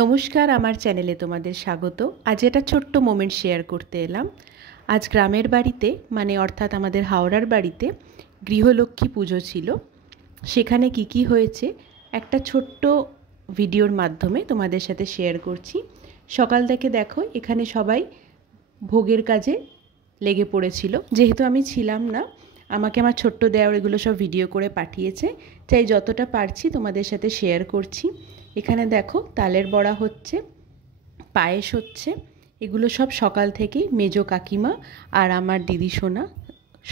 নমস্কার, আমার চ্যানেলে তোমাদের স্বাগত। আজ একটা ছোট্ট মোমেন্ট শেয়ার করতে এলাম। আজ গ্রামের বাড়িতে অর্থাৎ আমাদের হাওড়ার বাড়িতে গৃহলক্ষ্মী পুজো ছিল। সেখানে কি হয়েছে একটা ছোট্ট ভিডিওর মাধ্যমে তোমাদের সাথে শেয়ার করছি। সকাল থেকে দেখো এখানে সবাই ভোগের কাজে লেগে পড়েছিল। যেহেতু আমি ছিলাম না, আমাকে আমার ছোট্ট দেওর এগুলো সব ভিডিও করে পাঠিয়েছে, তাই যতটা পারছি তোমাদের সাথে শেয়ার করছি। এখানে দেখো তালের বড়া হচ্ছে, পায়েস হচ্ছে, এগুলো সব সকাল থেকেই মেজো কাকিমা আর আমার দিদি সোনা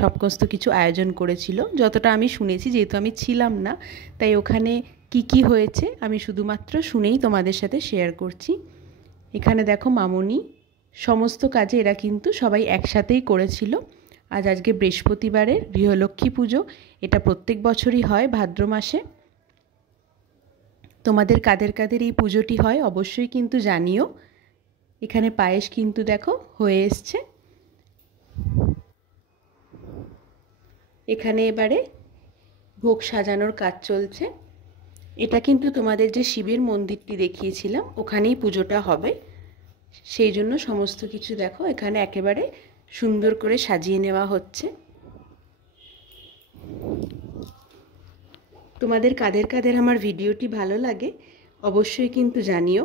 সমস্ত কিছু আয়োজন করেছিল। যতটা আমি শুনেছি, যেহেতু আমি ছিলাম না, তাই ওখানে কি হয়েছে আমি শুধুমাত্র শুনেই তোমাদের সাথে শেয়ার করছি। এখানে দেখো মামুনি সমস্ত কাজে এরা কিন্তু সবাই একসাথেই করেছিল। আজকে বৃহস্পতিবারের গৃহলক্ষ্মী পুজো, এটা প্রত্যেক বছরই হয় ভাদ্র মাসে। তোমাদের কাদের কাদের এই পুজোটি হয় অবশ্যই কিন্তু জানিও। এখানে পায়েস কিন্তু দেখো হয়ে এসছে। এখানে এবারে ভোগ সাজানোর কাজ চলছে। এটা কিন্তু তোমাদের যে শিবের মন্দিরটি দেখিয়েছিলাম ওখানেই পুজোটা হবে, সেই জন্য সমস্ত কিছু দেখো এখানে একেবারে সুন্দর করে সাজিয়ে নেওয়া হচ্ছে। তোমাদের কাদের কাদের আমার ভিডিওটি ভালো লাগে অবশ্যই কিন্তু জানিও,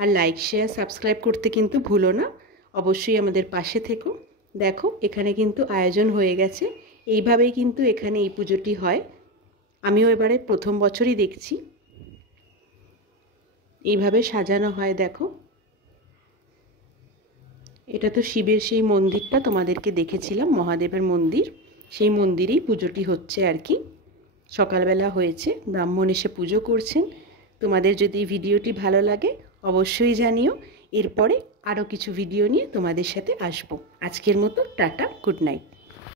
আর লাইক শেয়ার সাবস্ক্রাইব করতে কিন্তু ভুলো না। অবশ্যই আমাদের পাশে থেকো। দেখো এখানে কিন্তু আয়োজন হয়ে গেছে। এইভাবেই কিন্তু এখানে এই পুজোটি হয়। আমিও এবারে প্রথম বছরই দেখছি এইভাবে সাজানো হয়। দেখো এটা তো শিবের সেই মন্দিরটা তোমাদেরকে দেখেছিলাম, মহাদেবের মন্দির, সেই মন্দিরেই পুজোটি হচ্ছে আর কি। সকালবেলা হয়েছে, ব্রাহ্মণ এসে পুজো করছেন। তোমাদের যদি ভিডিওটি ভালো লাগে অবশ্যই জানিও। এরপরে আরও কিছু ভিডিও নিয়ে তোমাদের সাথে আসবো। আজকের মতো টাটা, গুড নাইট।